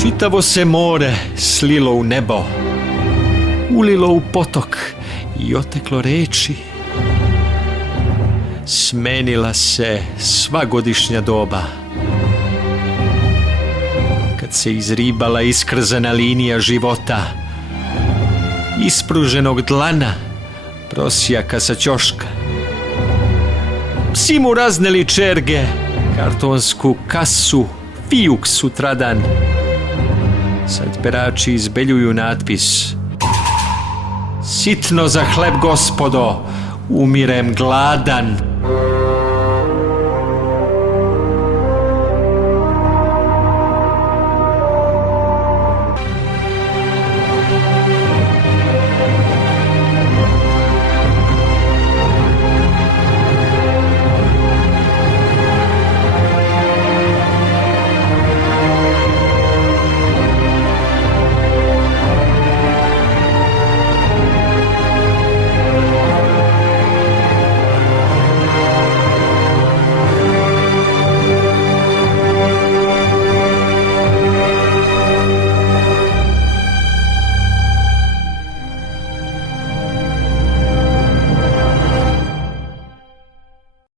Čitavo se more slilo u nebo, ulilo u potok i oteklo reči. Smenila se sva godišnja doba. Kad se izribala iskrzana linija života, ispruženog dlana, prosjaka sa ćoška. Psi mu razneli čerge, kartonsku kasu, fijuk sutradan. Sad perači izbeljuju natpis: sitno za hleb, gospodo, umirem gladan.